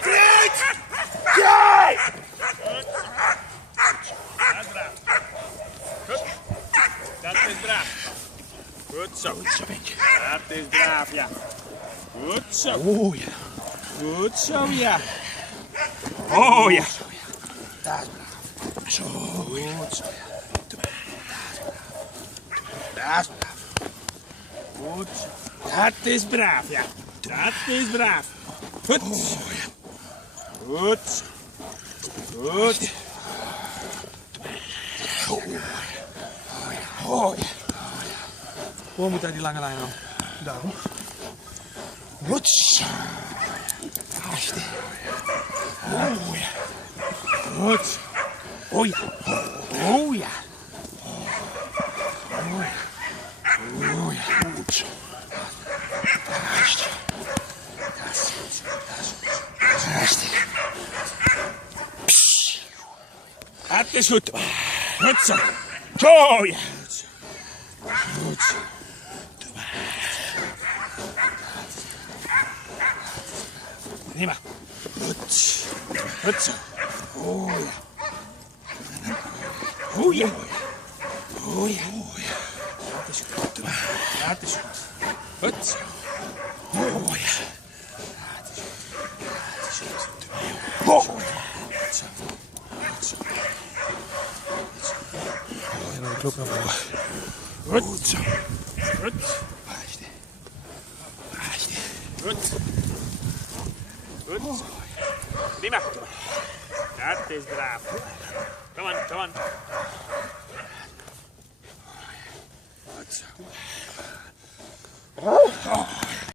Kijk! Kijk! Dat is braaf. Goed. Dat is braaf. Goed zo. Goed zo, Beentje. Dat is braaf, ja. Goed zo. Oh ja. Goed zo, ja. Oh ja. Dat is braaf. Zo. Goed zo. Dat is braaf. Goed zo. Dat is braaf, ja. Dat is braaf. Goed. Oh ja. Goed. Goed. Oh ja. Hoe moet hij die lange lijn aan? Daarom. Goed zo. Alsjeblieft. Oh ja. Goed. Oh ja. Oh ja. Oh ja. Oh ja. Goed zo. Alsjeblieft. Hartstikke. Dat is goed. Goed zo. Zo, ja. Goed zo. Prima. Goed. Goed zo. Oh ja. Oh ja. Oh ja. Oh ja. Dat is goed. Dat is goed. Goed zo. Oh ja. Oh ja. En dan klop naar voren. Goed zo. Goed. Goed. Goed zo. Prima. Dat is braaf. Kom aan, kom aan. Goed zo.